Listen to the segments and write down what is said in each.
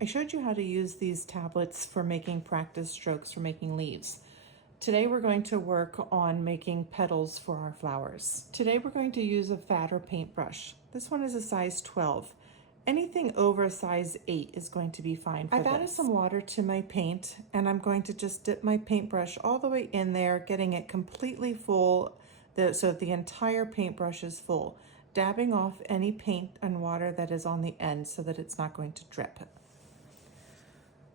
I showed you how to use these tablets for making practice strokes for making leaves. Today we're going to work on making petals for our flowers. Today we're going to use a fatter paintbrush. This one is a size 12. Anything over a size 8 is going to be fine for this. I've added some water to my paint and I'm going to just dip my paintbrush all the way in there, getting it completely full so that the entire paintbrush is full, dabbing off any paint and water that is on the end so that it's not going to drip.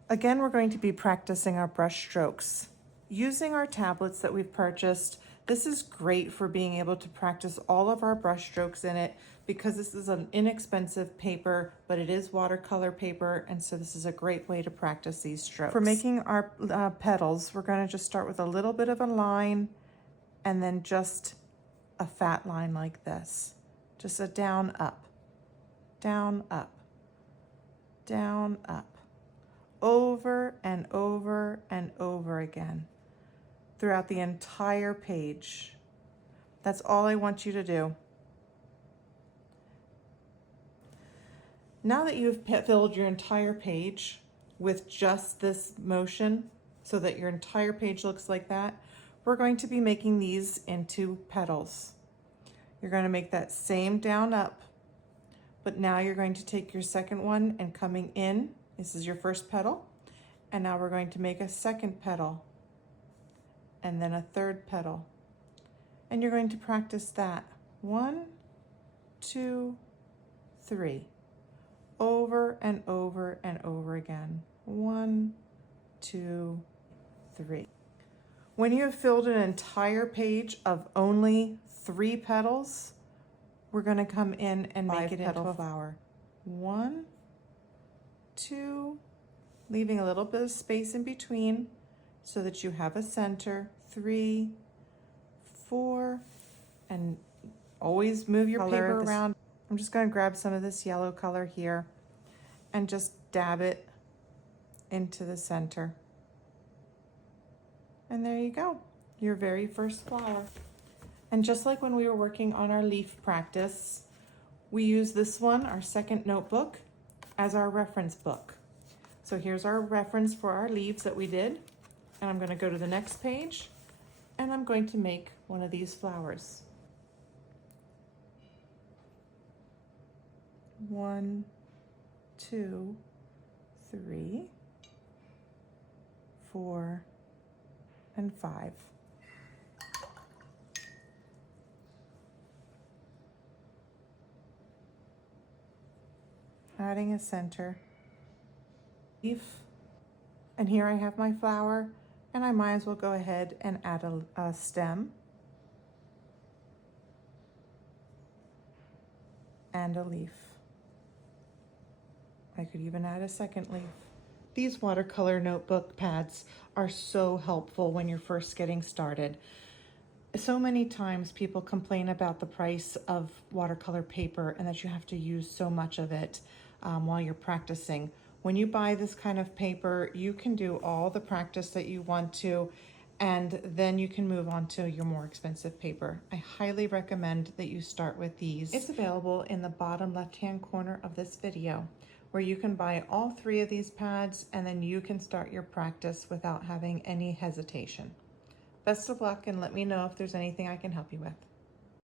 Again, we're going to be practicing our brush strokes. Using our tablets that we've purchased, this is great for being able to practice all of our brush strokes in it because this is an inexpensive paper, but it is watercolor paper, and so this is a great way to practice these strokes. For making our petals, we're going to just start with a little bit of a line and then just a fat line like this. Just a down, up, down, up, down, up, over and over and over again throughout the entire page. That's all I want you to do. Now that you've filled your entire page with just this motion so that your entire page looks like that, we're going to be making these into petals. You're going to make that same down up, but now you're going to take your second one and coming in, this is your first petal, and now we're going to make a second petal and then a third petal. And you're going to practice that 1, 2, 3, over and over and over again. 1, 2, 3. When you have filled an entire page of only 3 petals, we're going to come in and make it into a flower. 1, 2, leaving a little bit of space in between so that you have a center. 3, 4, and always move your paper around. I'm just going to grab some of this yellow color here and just dab it into the center. And there you go, your very first flower. And just like when we were working on our leaf practice, we use this one, our second notebook, as our reference book. So here's our reference for our leaves that we did. And I'm going to go to the next page and I'm going to make one of these flowers. 1, 2, 3, 4, and 5. Adding a center leaf, and here I have my flower, and I might as well go ahead and add a stem and a leaf. I could even add a second leaf. These watercolor notebook pads are so helpful when you're first getting started. So many times people complain about the price of watercolor paper and that you have to use so much of it while you're practicing. When you buy this kind of paper, you can do all the practice that you want to, and then you can move on to your more expensive paper. I highly recommend that you start with these. It's available in the bottom left-hand corner of this video, where you can buy all 3 of these pads and then you can start your practice without having any hesitation. Best of luck, and let me know if there's anything I can help you with.